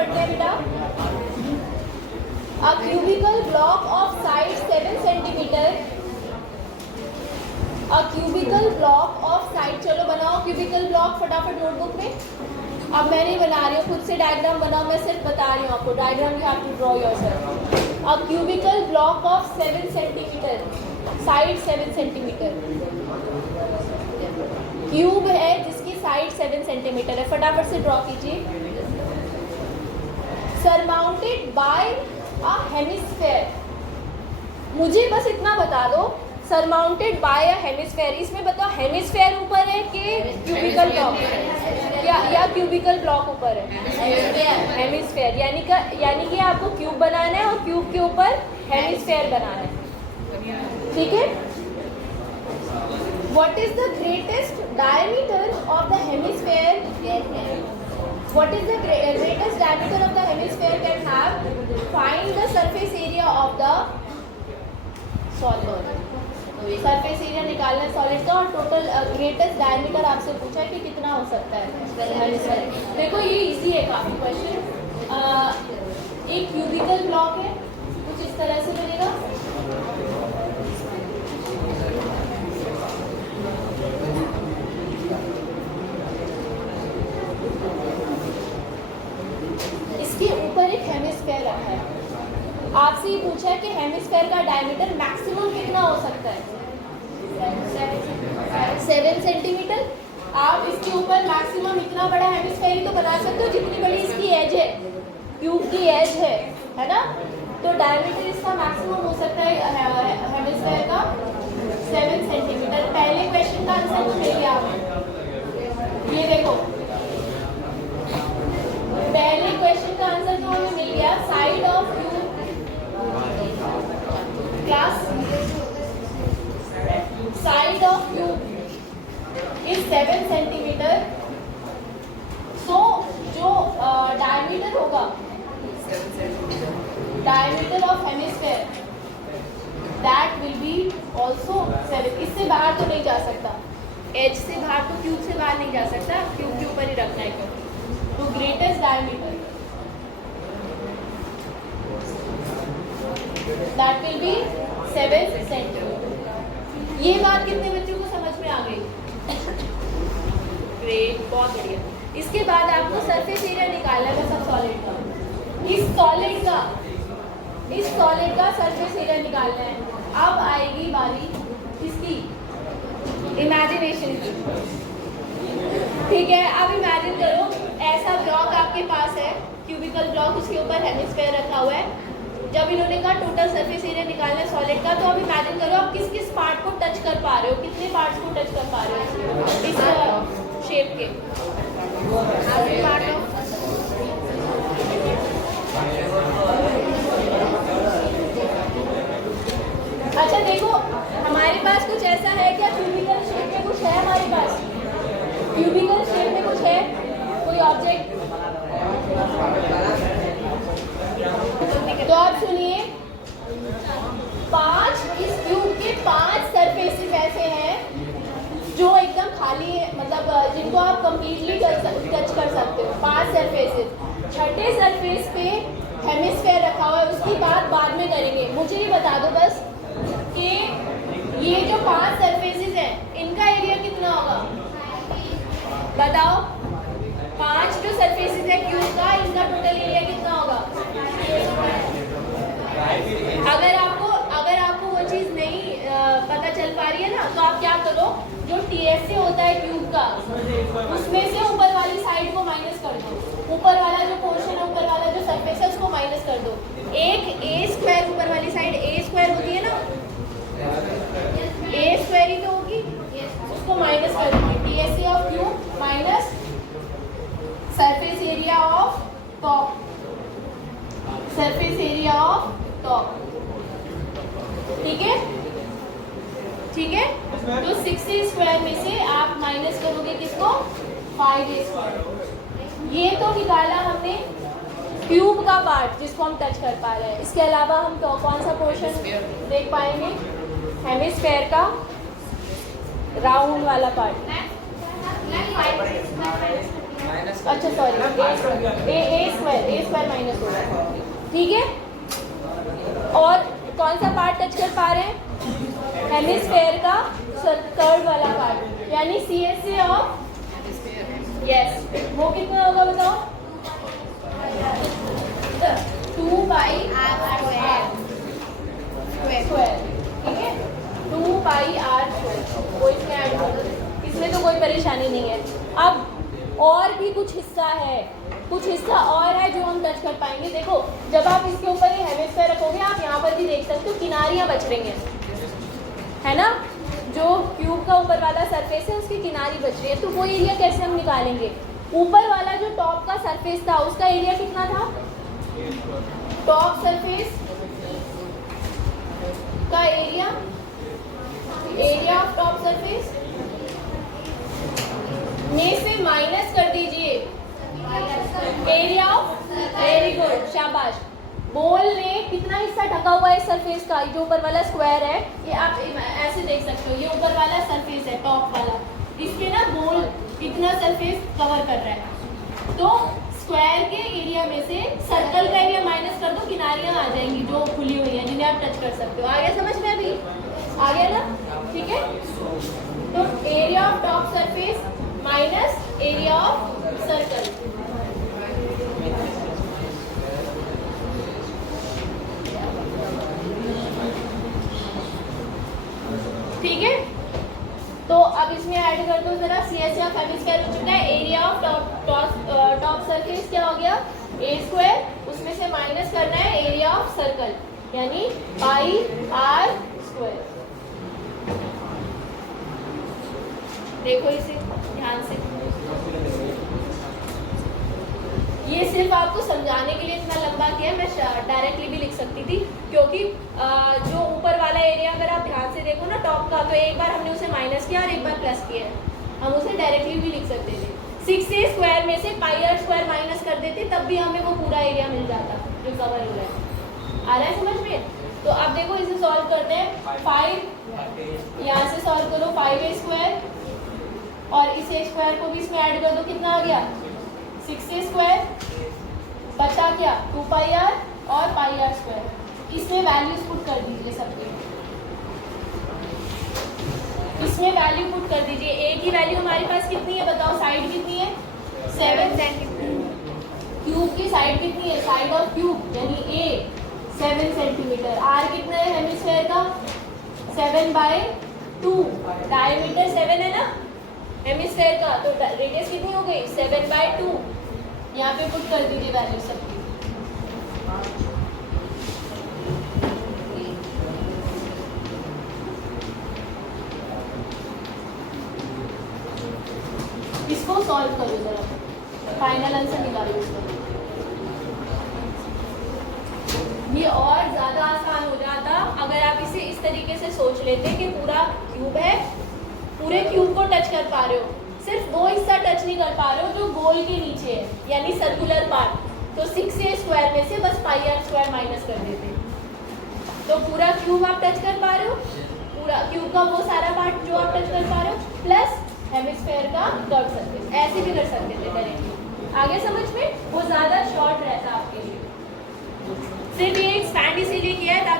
पढ़ते हैं बेटा। A cubical block of side 7 सेंटीमीटर। A cubical block of side, चलो बनाओ क्यूबिकल ब्लॉक फटाफट नोटबुक में। अब मैं नहीं बना रही हूँ, खुद से डायग्राम बनाओ, मैं सिर्फ बता रही हूँ आपको। Diagram you have to draw yourself. A cubical block of 7 centimetre, side 7 centimetre. Cube है जिसकी साइड 7 सेंटीमीटर है, फटाफट से ड्रॉ कीजिए। सरमाउंटेड बाय अ हेमिस्फेयर, मुझे बस इतना बता दो, सरमाउंटेड बाय अ हेमिस्फेयर, इसमें बताओ हेमिस्फेयर ऊपर है कि क्यूबिकल ब्लॉक, या क्यूबिकल ब्लॉक ऊपर है? हेमिस्फेयर, यानी कि आपको क्यूब बनाना है और क्यूब के ऊपर हेमिस्फेयर बनाना है, ठीक है। What is the greatest diameter of the hemisphere? What is the greatest diameter of the hemisphere can have? Find the surface area of the solid. Surface area निकालना है सॉलिड का, और टोटल ग्रेटेस्ट डायमीटर आपसे पूछा है कि कितना हो सकता है। देखो ये इजी है काफी क्वेश्चन। एक क्यूबिकल ब्लॉक है, कुछ इस तरह से बनेगा। इसके ऊपर एक हेमिस्फेयर रखा है। आपसे ये पूछा है कि हेमिस्फेयर का डायमीटर मैक्सिमम कितना हो सकता है? 7 सेंटीमीटर। आप इसके ऊपर मैक्सिमम इतना बड़ा हेमिस्फेयर ही तो बना सकते हो जितनी बड़ी इसकी एज है, क्यूब की एज है ना। तो डायमीटर इसका मैक्सिमम हो सकता है हेमिस्फेयर का 7 सेंटीमीटर। पहले क्वेश्चन का आंसर तो मिल गया हमें, ये देखो पहले क्वेश्चन का आंसर तो हमें मिल गया। Side of cube class, side of cube is 7 सेंटीमीटर। सो जो डायमीटर होगा, diameter of hemisphere, that will be also 7। इससे बाहर तो नहीं जा सकता, एज से बाहर तो क्यूब से बाहर नहीं जा सकता, क्यूब के ऊपर ही रखना है क्योंकि। तो greatest diameter that will B 7 centimetre. ये बात कितने बच्चों को समझ में आ गई? ग्रेट, बहुत बढ़िया। इसके बाद आपको सरफेस एरिया निकालना है सब सॉलिड का। इस सॉलिड का सरफेस एरिया निकालना है। अब आएगी बारी किसकी? इमेजिनेशन की, ठीक है। अब इमेजिन करो ऐसा ब्लॉक आपके पास है, क्यूबिकल ब्लॉक, उसके ऊपर हेमिस्फेयर रखा हुआ है। जब इन्होंने कहा टोटल सरफेस एरिया निकालना है सॉलिड का, तो अब इमेजिन करो आप किस किस पार्ट को टच कर पा रहे हो, कितने पार्ट्स को टच कर पा रहे हो इस शेप के? अच्छा देखो हमारे पास कुछ ऐसा है क्या? क्यूबिकल शेप में कुछ है हमारे पास? क्यूबिकल शेप में कुछ है कोई ऑब्जेक्ट? तो आप सुनिए, 5 इस क्यूब के 5 सरफेसेस ऐसे हैं जो एकदम खाली है, मतलब जिनको आप कंप्लीटली टच कर सकते हो। 5 सरफेसेस। छठे सरफेस पे हेमिस्फेयर रखा हुआ है, उसकी बात बाद में करेंगे। मुझे ये बता दो बस कि ये जो 5 सरफेसेस हैं इनका एरिया कितना होगा? बताओ। 5 जो सरफेसेस है क्यूब का, इनका टोटल एरिया कितना होगा? अगर आपको वो चीज़ नहीं पता चल पा रही है ना, तो आप क्या करो, जो TSA होता है क्यूब का, उसमें से ऊपर वाली साइड को माइनस कर दो। ऊपर वाला जो पोर्शन है, ऊपर वाला जो सरफेस है, उसको माइनस कर दो। एक A² ऊपर वाली साइड A² होती है ना, A² ही तो होगी, उसको माइनस कर देंगे। TSA of cube minus surface area of top, surface area of top, ठीक है, ठीक है। तो 6A² में से आप माइनस करोगे किसको? 5A²। ये तो निकाला हमने क्यूब का पार्ट जिसको हम टच कर पा रहे हैं। इसके अलावा हम तो कौन सा पोर्शन देख पाएंगे? हेमिस्फेयर का राउंड वाला पार्ट। अच्छा सॉरी, ए स्क्वायर माइनस होगा, ठीक है। और कौन सा पार्ट टच कर पा रहे हैं? हेमिस्फेयर का कर्व वाला पार्ट, यानी C S A of, yes, वो कितना होगा बताओ? 2 पाई आर स्क्वायर, ठीक है, 2 पाई आर स्क्वायर, वो इसमें ऐड कर दो, इसमें तो कोई परेशानी नहीं है। अब और भी कुछ हिस्सा है, कुछ हिस्सा और है जो हम टच कर पाएंगे। देखो जब आप इसके ऊपर ये हेमिस्फेयर रखोगे, आप यहाँ पर भी देख सकते हो किनारियाँ बच रही हैं, है ना, जो क्यूब का ऊपर वाला सरफेस है उसकी किनारी बच रही है। तो वो एरिया कैसे हम निकालेंगे? ऊपर वाला जो टॉप का सरफेस था उसका एरिया कितना था? टॉप सरफेस का एरिया ऑफ टॉप सरफेस में से माइनस कर दीजिए एरिया ऑफ, वेरी गुड, शाबाश। बॉल ने कितना हिस्सा ढका हुआ है इस सरफेस का? जो ऊपर वाला स्क्वायर है, ये आप ऐसे देख सकते हो, ये ऊपर वाला सरफेस है टॉप वाला, इसके ना बॉल इतना सरफेस कवर कर रहा है। तो स्क्वायर के एरिया में से सर्कल का एरिया माइनस कर दो, किनारियां आ जाएंगी जो खुली हुई है जिन्हें आप टच कर सकते हो। आ गया समझ में? अभी आ गया ना, ठीक है। तो area of top surface minus area of circle, ठीक है। तो अब इसमें ऐड कर दो जरा, सी एस ऑफ हेमिस्फीयर हो चुका है, एरिया ऑफ टॉप सरफेस क्या हो गया? ए स्क्वायर, उसमें से माइनस करना है एरिया ऑफ सर्कल, यानी पाई आर स्क्वायर। देखो इसे ध्यान से, ये सिर्फ आपको समझाने के लिए इतना लंबा किया, मैं डायरेक्टली भी लिख सकती थी, क्योंकि जो ऊपर वाला एरिया अगर आप ध्यान से देखो ना टॉप का, तो एक बार हमने उसे माइनस किया और एक बार प्लस किया है, हम उसे डायरेक्टली भी लिख सकते थे। 6a स्क्वायर में से पाई आर स्क्वायर माइनस कर देते, तब भी हमें वो पूरा एरिया मिल जाता जो कवर हो रहा है। आ रहा है समझ में? तो अब देखो इसे सॉल्व करते हैं। 5 यहाँ से सॉल्व करो, 5a स्क्वायर, और इस a स्क्वायर को भी इसमें ऐड कर दो, कितना आ गया? 6a स्क्वायर, बचा क्या? 2 पाई आर और पाई आर स्क्वायर। इसमें वैल्यूज पुट कर दीजिए सबके, इसमें वैल्यू पुट कर दीजिए। ए की वैल्यू हमारे पास कितनी है बताओ? साइड कितनी है? 7 सेंटीमीटर। क्यूब की साइड कितनी है? साइड ऑफ क्यूब यानी ए 7 सेंटीमीटर। आर कितना है हेमिस्फीयर का? 7/2। डायमीटर 7 है ना हेमिस्फीयर का, तो रेडियस कितनी हो गई? 7/2। यहाँ पे पुट कर दीजिए वैल्यू सबकी। इसको सॉल्व करो जरा, फाइनल आंसर निकालो इसका। ये और ज़्यादा आसान हो जाता अगर आप इसे इस तरीके से सोच लेते कि पूरा क्यूब है, पूरे क्यूब को टच कर पा रहे हो, सिर्फ वो हिस्सा टच नहीं कर पा रहे हो जो गोल के नीचे है, यानी सर्कुलर पार्ट। तो 6a स्क्वायर में से बस पाई आर स्क्वायर माइनस कर देते, तो पूरा क्यूब आप टच कर पा रहे हो, पूरा क्यूब का वो सारा पार्ट जो आप टच कर पा रहे हो, प्लस हेमिस्फीयर का कर्व सरफेस। ऐसे भी कर सकते थे डायरेक्टली। आगे समझ में? वो ज़्यादा शॉर्ट रहता आपके लिए। सिर्फ ये एक्सपैंड इसीलिए किया है ताकि